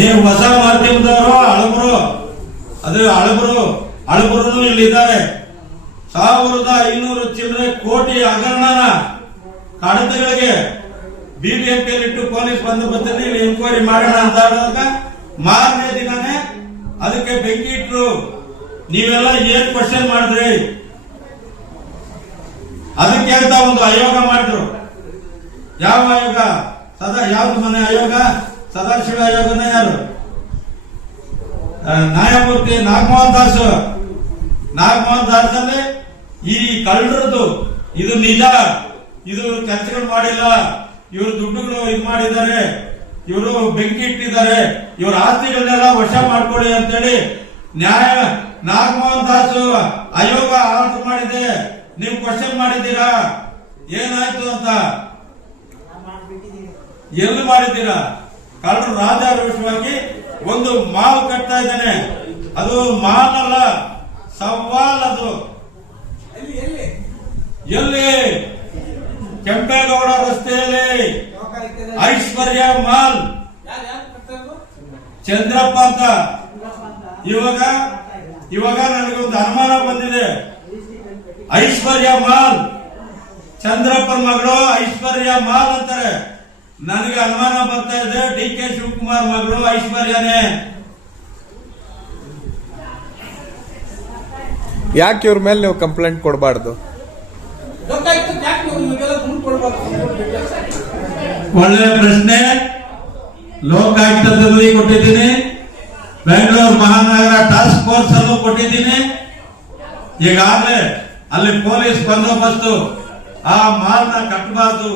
ನೀವು ಹೊಸ ಮಾಧ್ಯಮದವರು ಹಳಬರು, ಅದೇ ಹಳಬರು ಇಲ್ಲಿದ್ದಾರೆ. 1500 ಚಿಲ್ಲರೆ ಕೋಟಿ ಹಗರಣನ ಕಡತಗಳಿಗೆ ಬಿಬಿಎಂಪಿಯಲ್ಲಿಟ್ಟು ಪೊಲೀಸ್ ಬಂದೋಬಸ್ತಿನಲ್ಲಿ ಎಂಕ್ವೈರಿ ಮಾಡೋಣ ಅಂತ ಹೇಳಿದಾಗ ಮಾರನೇ ದಿನನೇ ಅದಕ್ಕೆ ಬೆಂಕಿ ಇಟ್ರು. ನೀವೆಲ್ಲ ಏನ್ ಕ್ವಶನ್ ಮಾಡಿದ್ರಿ? ಅದಕ್ಕೆ ಅಂತ ಒಂದು ಆಯೋಗ ಮಾಡಿದ್ರು. ಯಾವ ಆಯೋಗ? ಯಾವ್ದು ಮನೆ ಆಯೋಗ? ಸದಾಶಿವ ಆಯೋಗನ ಯಾರು? ನ್ಯಾಯಮೂರ್ತಿ ನಾಗಮೋಹನ್ ದಾಸ್ ಅಲ್ಲಿ ಈ ಕಳ್ಳರದ್ದು ಇದು ನಿಜ, ಇದು ಕೆಲಸಗಳು ಮಾಡಿಲ್ಲ, ಇವರು ದುಡ್ಡುಗಳು ಇದು ಮಾಡಿದ್ದಾರೆ, ಇವರು ಬೆಂಕಿ ಇಟ್ಟಿದ್ದಾರೆ, ಇವರ ಆಸ್ತಿಗಳನ್ನೆಲ್ಲ ವಶ ಮಾಡ್ಕೊಳ್ಳಿ ಅಂತೇಳಿ ನಾಗಮೋಹನ್ ದಾಸ್ ಆಯೋಗ ಆರ್ಡರ್ ಮಾಡಿದೆ. ನೀವು ಕ್ವಶನ್ ಮಾಡಿದ್ದೀರಾ ಏನಾಯ್ತು ಅಂತ? ಎಲ್ಲಿ ಮಾಡಿದ್ದೀರಾ? ಕಳ್ಳರು ರಾಜಾರೋಷವಾಗಿ ಒಂದು ಮಾಲ್ ಕಟ್ತಾ ಇದ್ದಾನೆ. ಅದು ಮಾಲ್ ಅಲ್ಲ, ಸವಾಲ್. ಅದು ಎಲ್ಲಿ? ಕೆಂಪೇಗೌಡ ರಸ್ತೆಯಲ್ಲಿ ಐಶ್ವರ್ಯ ಮಾಲ್, ಚಂದ್ರಪ್ಪ ಅಂತ. ಇವಾಗ ನನಗೊಂದು ಅನುಮಾನ ಬಂದಿದೆ. ಐಶ್ವರ್ಯ ಮಾಲ್, ಚಂದ್ರಪ್ಪನ ಮಗಳು ಐಶ್ವರ್ಯ ಮಾಲ್ ಅಂತಾರೆ. ನನಗೆ ಅನುಮಾನ ಬರ್ತಾ ಇದೆ, DK ಶಿವಕುಮಾರ್ ಮಗಳು ಐಶ್ವರ್ಯನೇ. ಯಾಕೆ ಇವ್ರ ಮೇಲೆ ನೀವು ಕಂಪ್ಲೇಂಟ್ ಕೊಡಬಾರ್ದು? ಒಳ್ಳೆ ಪ್ರಶ್ನೆ. ಲೋಕಾಯುಕ್ತದಲ್ಲಿ ಕೊಟ್ಟಿದ್ದೀನಿ, ಬೆಂಗಳೂರು ಮಹಾನಗರ ಟಾಸ್ಕ್ ಫೋರ್ಸ್ ಅಲ್ಲೂ ಕೊಟ್ಟಿದ್ದೀನಿ. ಈಗಾಗಲೇ ಅಲ್ಲಿ ಪೊಲೀಸ್ ಬಂದೋಬಸ್ತು ಆ ಮಾಲ್ನ ಕಟ್ಟಬಾರ್ದು,